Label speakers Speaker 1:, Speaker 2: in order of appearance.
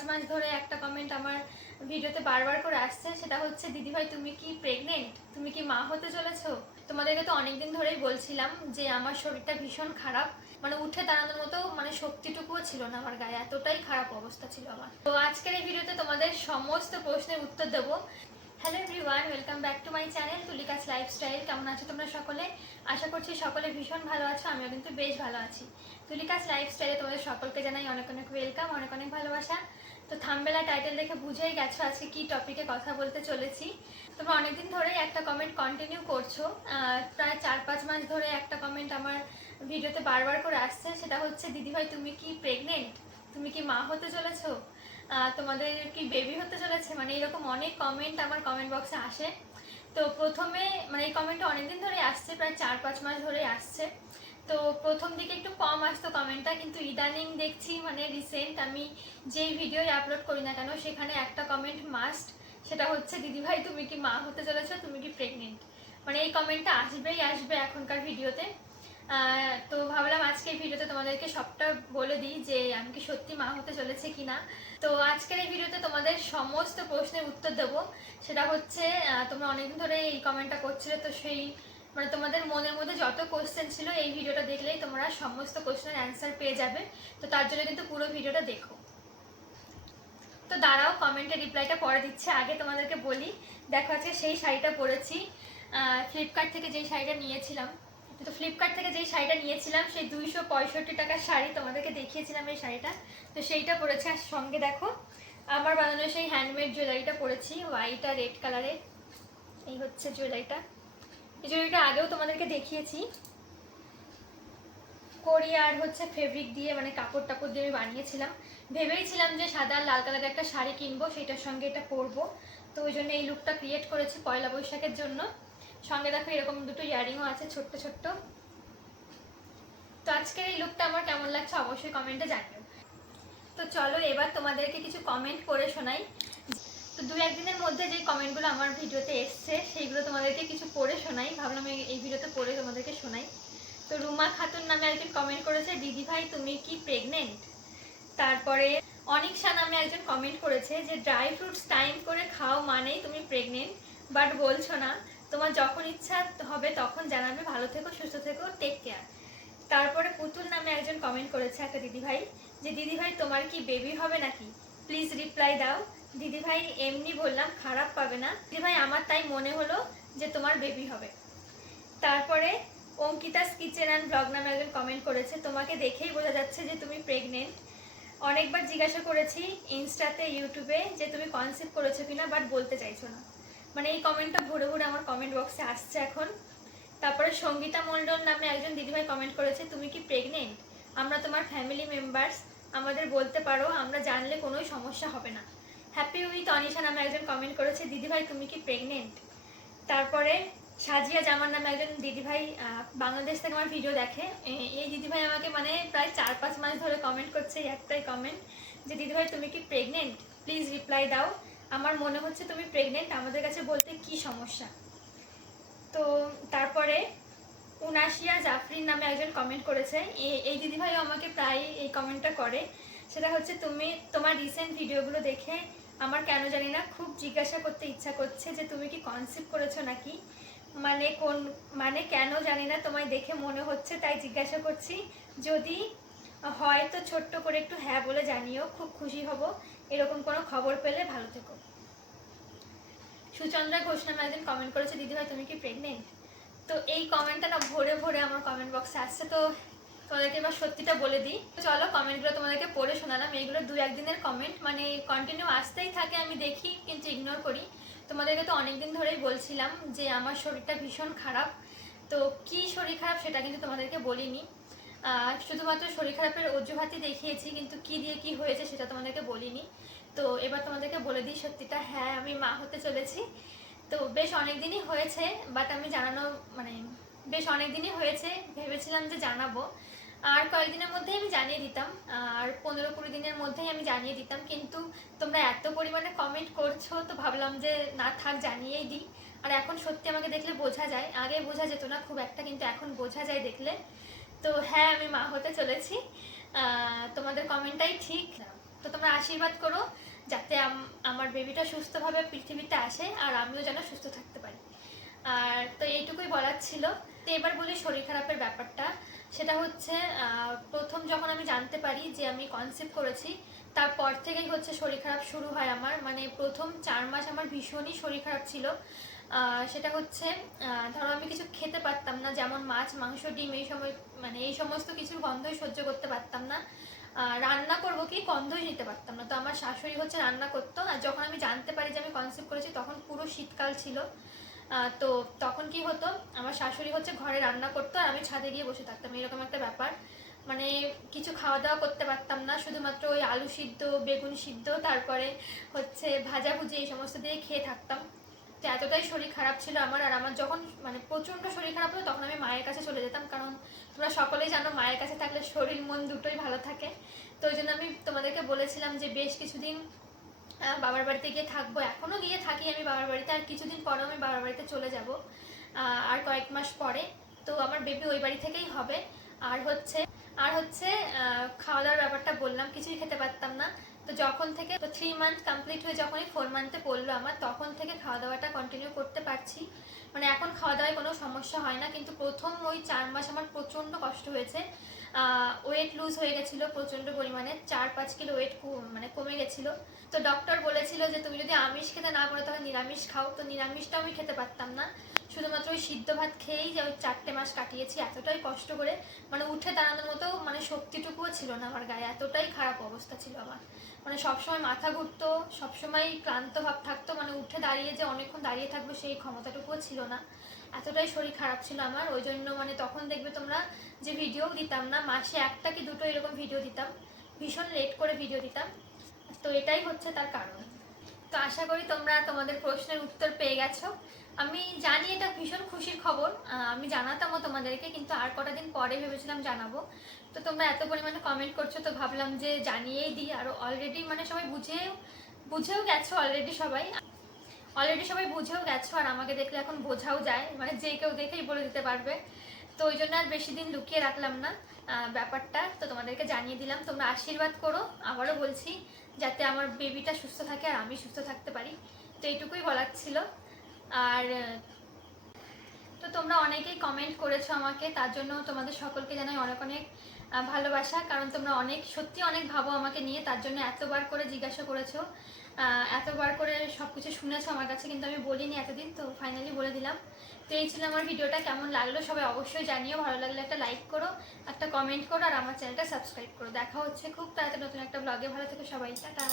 Speaker 1: পাঁচ মাস ধরে একটা কমেন্ট আমার ভিডিওতে বারবার করে আসছে, সেটা হচ্ছে দিদিভাই তুমি কি প্রেগনেন্ট তুমি কি মা হতে চলেছো? তোমাদেরকে তো অনেকদিন ধরেই বলছিলাম যে, আমার শরীরটা ভীষণ খারাপ। মানে উঠে দাঁড়ানোর মতো মানে শক্তিটুকুও ছিল না আমার গায়ে, এতটাই খারাপ অবস্থা ছিল আমার। তো আজকের এই ভিডিওতে তোমাদের সমস্ত প্রশ্নের উত্তর দেবো। Hello everyone welcome back to my channel Tulika's lifestyle কেমন আছো তোমরা সকলে? আশা করছি সকলে ভীষণ ভালো আছো, আমিও কিন্তু বেশ ভালো আছি। তুলিকাস লাইফস্টাইলে তোমাদের সকলকে জানাই অনেক অনেক ওয়েলকাম অনেক অনেক ভালোবাসা। তো থামবেলা টাইটেল দেখে বুঝেই গেছো আজকে কি টপিকে কথা বলতে চলেছি। তোমরা অনেকদিন ধরেই একটা কমেন্ট কন্টিনিউ করছ। প্রায় চার পাঁচ মাস ধরে একটা কমেন্ট আমার ভিডিওতে বারবার করে আসছে। সেটা হচ্ছে, দিদিভাই, তুমি কি প্রেগনেন্ট তুমি কি মা হতে চলেছো? তোমাদের কি বেবি হতে চলেছে? মানে এরকম অনেক কমেন্ট আমার কমেন্ট বক্সে আসে। তো প্রথমে মানে এই কমেন্টটা অনেকদিন ধরে আসছে, প্রায় চার পাঁচ মাস ধরে আসছে। তো প্রথম দিকে একটু কম আসতো কমেন্টটা, কিন্তু ইদানিং দেখছি মানে রিসেন্ট আমি যেই ভিডিও আপলোড করি না কেন, সেখানে একটা কমেন্ট মাস্ট সেটা হচ্ছে, দিদিভাই, তুমি কি মা হতে চলেছো? তুমি কি প্রেগনেন্ট মানে এই কমেন্টটা আসবেই, আসবে এখনকার ভিডিওতে তো ভাবলাম আজকে এই ভিডিওতে তোমাদেরকে সবটা বলে দিই যে, আমি কি সত্যি মা হতে চলেছে কিনা। তো আজকের এই ভিডিওতে তোমাদের সমস্ত প্রশ্নের উত্তর দেবো। সেটা হচ্ছে তোমরা অনেকদিন ধরে এই কমেন্টটা করছিলে, তো সেই মানে তোমাদের মনের মধ্যে যত কোশ্চেন ছিল, এই ভিডিওটা দেখলেই তোমরা সমস্ত কোশ্চেনের অ্যান্সার পেয়ে যাবে। তো তার জন্য কিন্তু পুরো ভিডিওটা দেখো। তো দাঁড়াও কমেন্টে রিপ্লাইটা পরে দিচ্ছে। আগে তোমাদেরকে বলি, দেখো আজকে সেই শাড়িটা পরেছি। ফ্লিপকার্ট থেকে যেই শাড়িটা নিয়েছিলাম, তো ফ্লিপকার্ট থেকে যেই শাড়িটা নিয়েছিলাম, সেই দুইশো পঁয়ষট্টি টাকার শাড়ি তোমাদেরকে দেখিয়েছিলাম এই শাড়িটা। তো সেইটা পরেছি। আর সঙ্গে দেখো, আমার বানানো সেই হ্যান্ডমেড জুয়েলারিটা পরেছি। হোয়াইট আর রেড কালারের এই হচ্ছে জুয়েলারিটা এই জুয়েলারিটা আগেও তোমাদেরকে দেখিয়েছি। কড়ি আর হচ্ছে ফেব্রিক দিয়ে মানে কাপড় টাপড় দিয়ে আমি বানিয়েছিলাম। ভেবেইছিলাম যে সাদা লাল কালারের একটা শাড়ি কিনবো সেটার সঙ্গে এটা পরবো। তো ওই জন্য এই লুকটা ক্রিয়েট করেছি পয়লা বৈশাখের জন্য। সঙ্গে দেখো এরকম দুটো ইয়ারিংও আছে ছোট্ট ছোট্ট। তো আজকের এই লুকটা আমার কেমন লাগছে অবশ্যই কমেন্টে জানিও। তো চলো এবার তোমাদেরকে কিছু কমেন্ট করে শোনাই। তো দু একদিনের মধ্যে যে কমেন্টগুলো আমার ভিডিওতে এসছে, সেইগুলো তোমাদেরকে কিছু পড়ে শোনাই। ভাবলাম এই- ভিডিওতে পড়ে তোমাদেরকে শোনাই। তো রুমা খাতুন নামে একজন কমেন্ট করেছে, দিদি ভাই, তুমি কি প্রেগনেন্ট তারপরে অনিকশা নামে একজন কমেন্ট করেছে যে ড্রাই ফ্রুটস টাইম করে খাও মানেই তুমি প্রেগনেন্ট বাট বলছো না। তোমার যখন ইচ্ছা হবে তখন জানাবে। ভালো থেকো, সুস্থ থেকো টেক কেয়ার তারপরে পুতুল নামে একজন কমেন্ট করেছে একটা দিদিভাই যে দিদিভাই তোমার কি বেবি হবে নাকি? প্লিজ রিপ্লাই দাও। দিদিভাই এমনি বললাম, খারাপ পাবে না। দিদিভাই, আমার তাই মনে হলো যে তোমার বেবি হবে। তারপরে অঙ্কিতাস কিচেন অ্যান্ড ব্লগ নামে একজন কমেন্ট করেছে, তোমাকে দেখেই বোঝা যাচ্ছে যে তুমি প্রেগনেন্ট অনেকবার জিজ্ঞাসা করেছি ইনস্টাতে, ইউটিউবে যে তুমি কনসেপ্ট করেছ কিনা বাট বলতে চাইছো না। মানে এই কমেন্টটা ভরে ভরে আমার কমেন্ট বক্সে আসছে এখন। তারপরে সঙ্গীতা মণ্ডল নামে একজন দিদিভাই কমেন্ট করেছে, তুমি কি প্রেগনেন্ট আমরা তোমার ফ্যামিলি মেম্বার্স আমাদের বলতে পারো, আমরা জানলে কোনোই সমস্যা হবে না। হ্যাপি উইথ অনিশা নামে একজন কমেন্ট করেছে, দিদিভাই, তুমি কি প্রেগনেন্ট তারপরে, সাজিয়া জামান নামে একজন দিদিভাই বাংলাদেশ থেকে আমার ভিডিও দেখে। এই দিদিভাই আমাকে মানে প্রায় চার পাঁচ মাস ধরে কমেন্ট করছে একটাই কমেন্ট যে, দিদিভাই, তুমি কি প্রেগনেন্ট প্লিজ রিপ্লাই দাও। আমার মনে হচ্ছে তুমি প্রেগনেন্ট আমাদের কাছে বলতে কি সমস্যা? তো তারপরে উনাশিয়া জাফরিন নামে একজন কমেন্ট করেছে। এই দিদিভাইও আমাকে প্রায় এই কমেন্টটা করে। সেটা হচ্ছে তুমি, তোমার রিসেন্ট ভিডিওগুলো দেখে আমার কেন জানি না খুব জিজ্ঞাসা করতে ইচ্ছা করছে যে তুমি কি কনসেপ্ট করেছ নাকি? মানে কোন মানে কেন জানি না তোমায় দেখে মনে হচ্ছে, তাই জিজ্ঞাসা করছি। যদি হয় তো ছোট্ট করে একটু হ্যাঁ বলে জানিও, খুব খুশি হব। এরকম কোনো খবর পেলে ভালো থেকো। সুচন্দ্রা ঘোষ নামে একজন কমেন্ট করেছে, দিদিভাই, তুমি কি প্রেগনেন্ট তো এই কমেন্টটা না ভরে ভরে আমার কমেন্ট বক্সে আসছে, তো তোমাদেরকে এবার সত্যিটা বলে দিই। চলো কমেন্টগুলো তোমাদেরকে পড়ে শোনালাম। এইগুলো দু একদিনের কমেন্ট মানে কন্টিনিউ আসতেই থাকে, আমি দেখি, কিন্তু ইগনোর করি। তোমাদেরকে তো অনেকদিন ধরেই বলছিলাম যে আমার শরীরটা ভীষণ খারাপ। তো কি শরীর খারাপ সেটা কিন্তু তোমাদেরকে বলিনি। শুধুমাত্র শরীর খারাপের অজুহাতই দেখিয়েছি, কিন্তু কি দিয়ে কি হয়েছে সেটা তোমাদেরকে বলিনি। তো এবার তোমাদেরকে বলে দিই সত্যিটা। হ্যাঁ আমি মা হতে চলেছি। তো বেশ অনেক দিনই হয়েছে বাট আমি জানানো মানে বেশ অনেক দিনই হয়েছে, ভেবেছিলাম যে জানাব। আর কয়েকদিনের মধ্যেই আমি জানিয়ে দিতাম, আর পনেরো কুড়ি দিনের মধ্যেই আমি জানিয়ে দিতাম, কিন্তু তোমরা এত পরিমাণে কমেন্ট করছ, তো ভাবলাম যে না থাক, জানিয়েই দিই। আর এখন সত্যি আমাকে দেখলে বোঝা যায়, আগে বোঝা যেত না, খুব একটা, কিন্তু এখন বোঝা যায় দেখলে। তো হ্যাঁ আমি মা হতে চলেছি তোমাদের কমেন্টটাই ঠিক। তো তোমরা আশীর্বাদ করো যাতে আমার বেবিটা সুস্থভাবে পৃথিবীতে আসে আর আমিও যেন সুস্থ থাকতে পারি। আর তো এইটুকুই বলার ছিল। তো এবার বলি শরীর খারাপের ব্যাপারটা। সেটা হচ্ছে প্রথম যখন আমি জানতে পারি যে আমি কনসেপ্ট করেছি, তারপর থেকেই হচ্ছে শরীর খারাপ শুরু হয় আমার। মানে প্রথম চার মাস আমার ভীষণই শরীর খারাপ ছিল। সেটা হচ্ছে ধরো আমি কিছু খেতে পারতাম না, যেমন মাছ, মাংস, ডিম এই সময় মানে এই সমস্ত কিছুর গন্ধই সহ্য করতে পারতাম না। রান্না করব কি গন্ধই নিতে পারতাম না। তো আমার শাশুড়ি হচ্ছে রান্না করতো আর যখন আমি জানতে পারি যে আমি কনসেপ্ট করেছি, তখন পুরো শীতকাল ছিল। তো তখন কি হতো, আমার শাশুড়ি হচ্ছে ঘরে রান্না করতো আর আমি ছাদে গিয়ে বসে থাকতাম। এরকম একটা ব্যাপার। মানে কিছু খাওয়া দাওয়া করতে পারতাম না। শুধুমাত্র ওই আলু সিদ্ধ, বেগুন সিদ্ধ, তারপরে হচ্ছে ভাজাভুজি, এই সমস্ত দিয়ে খেয়ে থাকতাম। তো এতটাই শরীর খারাপ ছিল আমার, আর আমার যখন মানে প্রচণ্ড শরীর খারাপ হতো তখন আমি মায়ের কাছে চলে যেতাম, কারণ তোমরা সকলেই জানো মায়ের কাছে থাকলে শরীর, মন দুটোই ভালো থাকে। তো ওই জন্য আমি তোমাদেরকে বলেছিলাম যে বেশ কিছুদিন বাবার বাড়িতে গিয়ে থাকব। এখনও গিয়ে থাকি আমি বাবার বাড়িতে, আর কিছুদিন পরেও আমি বাবার বাড়িতে চলে যাব আর কয়েক মাস পরে। তো আমার বেবি ওই বাড়ি থেকেই হবে। আর হচ্ছে আর হচ্ছে খাওয়া দাওয়ার ব্যাপারটা বললাম, কিছুই খেতে পারতাম না। তো যখন থেকে তো থ্রি মান্থ কমপ্লিট হয়ে যখনই ফোর মান্থে পড়ল আমার, তখন থেকে খাওয়া দাওয়াটা কন্টিনিউ করতে পারছি। মানে এখন খাওয়া দাওয়ায় কোনো সমস্যা হয় না, কিন্তু প্রথম ওই চার মাস আমার প্রচণ্ড কষ্ট হয়েছে। ওয়েট লুজ হয়ে গেছিল, প্রচণ্ড পরিমাণে, চার পাঁচ কিলো ওয়েট মানে কমে গেছিল। তো ডক্টর বলেছিল যে, তুমি যদি আমিষ খেতে না পারো, তাহলে নিরামিষ খাও। তো নিরামিষটাও আমি খেতে পারতাম না। শুধুমাত্র ওই সিদ্ধ ভাত খেয়েই যে ওই চারটে মাস কাটিয়েছি, এতটাই কষ্ট করে। মানে উঠে দাঁড়ানোর মতো মানে শক্তিটুকুও ছিল না আমার গায়ে, এতটাই খারাপ অবস্থা ছিল আমার। মানে সবসময় মাথা ঘুরতো, সবসময় ক্লান্ত ভাব থাকতো মানে উঠে দাঁড়িয়ে যে অনেকক্ষণ দাঁড়িয়ে থাকবে, সেই ক্ষমতাটুকুও ছিল না। এতটাই শরীর খারাপ ছিল আমার, ওই জন্য মানে তখন দেখবে তোমরা যে ভিডিও দিতাম না, মাসে একটা কি দুটো এরকম ভিডিও দিতাম, ভীষণ লেট করে ভিডিও দিতাম। তো এটাই হচ্ছে তার কারণ। তো আশা করি তোমরা তোমাদের প্রশ্নের উত্তর পেয়ে গেছো। আমি জানি এটা ভীষণ খুশির খবর আমি জানাতামও তোমাদেরকে, কিন্তু আর কটা দিন পরে ভেবেছিলাম জানাব। তো তোমরা এত পরিমাণে কমেন্ট করছ, তো ভাবলাম যে জানিয়েই দিই, আর অলরেডি মানে সবাই বুঝেও বুঝেও গেছো অলরেডি সবাই। অলরেডি সবাই বুঝেও গেছো আর আমাকে দেখলে এখন বোঝাও যায়। মানে যে কেউ দেখেই বলে দিতে পারবে। তো ওই জন্য আর বেশি দিন লুকিয়ে রাখলাম না ব্যাপারটা। তো তোমাদেরকে জানিয়ে দিলাম, তোমরা আশীর্বাদ করো। আবারও বলছি, যাতে আমার বেবিটা সুস্থ থাকে আর আমি সুস্থ থাকতে পারি। তো এইটুকুই বলার ছিল। আর, তো তোমরা অনেকেই কমেন্ট করেছ আমাকে, তার জন্য তোমাদের সকলকে জানাই অনেক অনেক ভালোবাসা, কারণ তোমরা অনেক সত্যি অনেক ভাবো আমাকে নিয়ে, তার জন্য এতবার করে জিজ্ঞাসা করেছ। এতবার করে সব কিছু শুনেছো আমার কাছে, কিন্তু আমি বলিনি এতদিন, তো ফাইনালি বলে দিলাম। তো এই ছিল আমার ভিডিওটা, কেমন লাগল সবাই অবশ্যই জানিও, ভালো লাগলে একটা লাইক করো, একটা কমেন্ট করো, আর আমার চ্যানেলটা সাবস্ক্রাইব করো। দেখা হচ্ছে খুব তাড়াতাড়ি নতুন একটা ব্লগে ভালো থেকে সবাই, টাটা।